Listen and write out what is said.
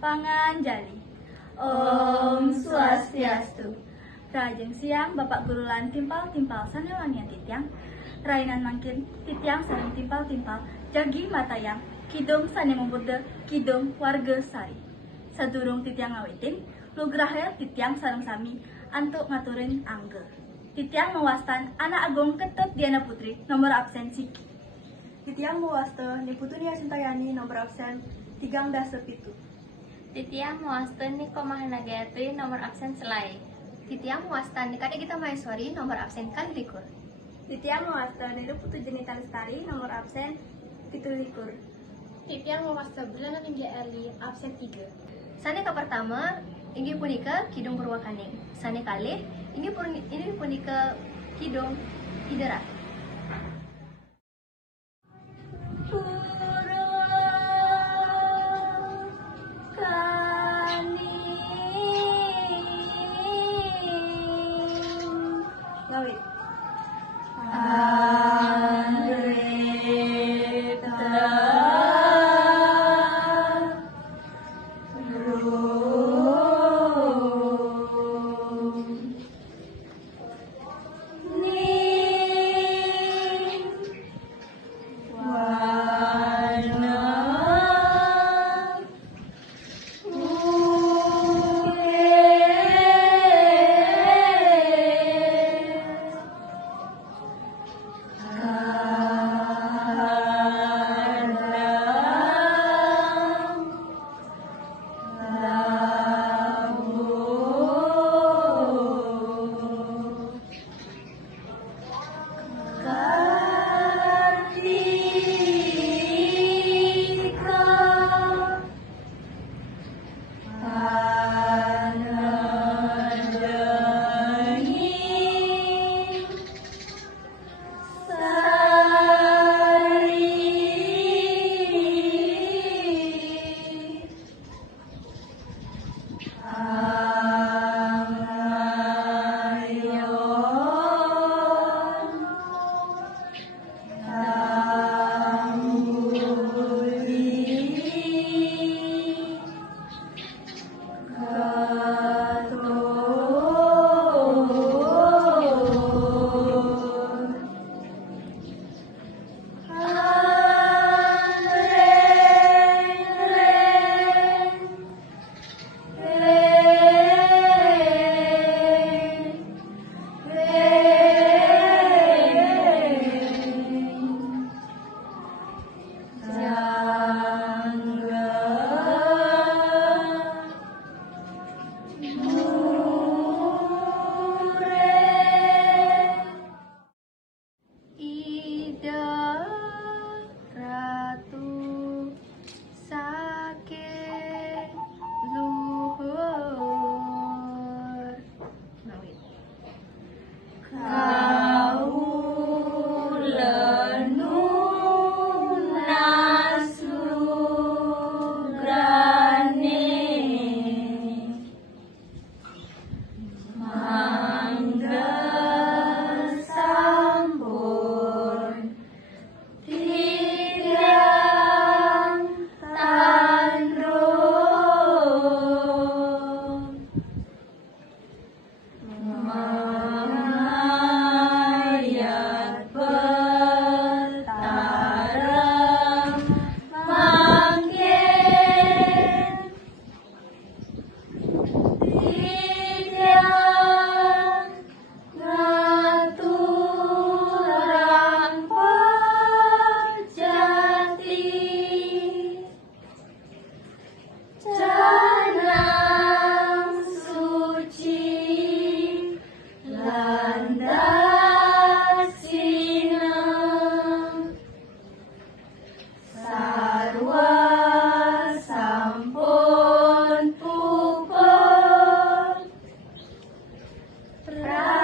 Panganjali. Om Swastiastu. Rajeng siang Bapak Guru lan timpal-timpal sanewangian titiang. Rainan mangkin titiang sareng timpal-timpal jagi matayang kidung sane memurde kidung warga sari. Sadurung titiang ngawitin lugrahel titiang sareng sami antuk ngaturin angge. Titiang mewastan anak agung Ketut Diana Putri nomor absen Siki. Titiang mewasta ni Putunia Sintayani nomor absen 3-7. Titiang mewasta ni Komahana Gayatri nomor absen Selai. Titiang mewasta ni Kadek Gita Maheswari nomor absen 21. Titiang mewasta ni Putu Jenita Lestari nomor absen 17. Titiang mewasta Belana Ninggi Erli absen 3. Sane ka pertama inggih punika Kidung Purwakaning. Sane kalih inggih punika Kidung Idera. Ngawit. Pra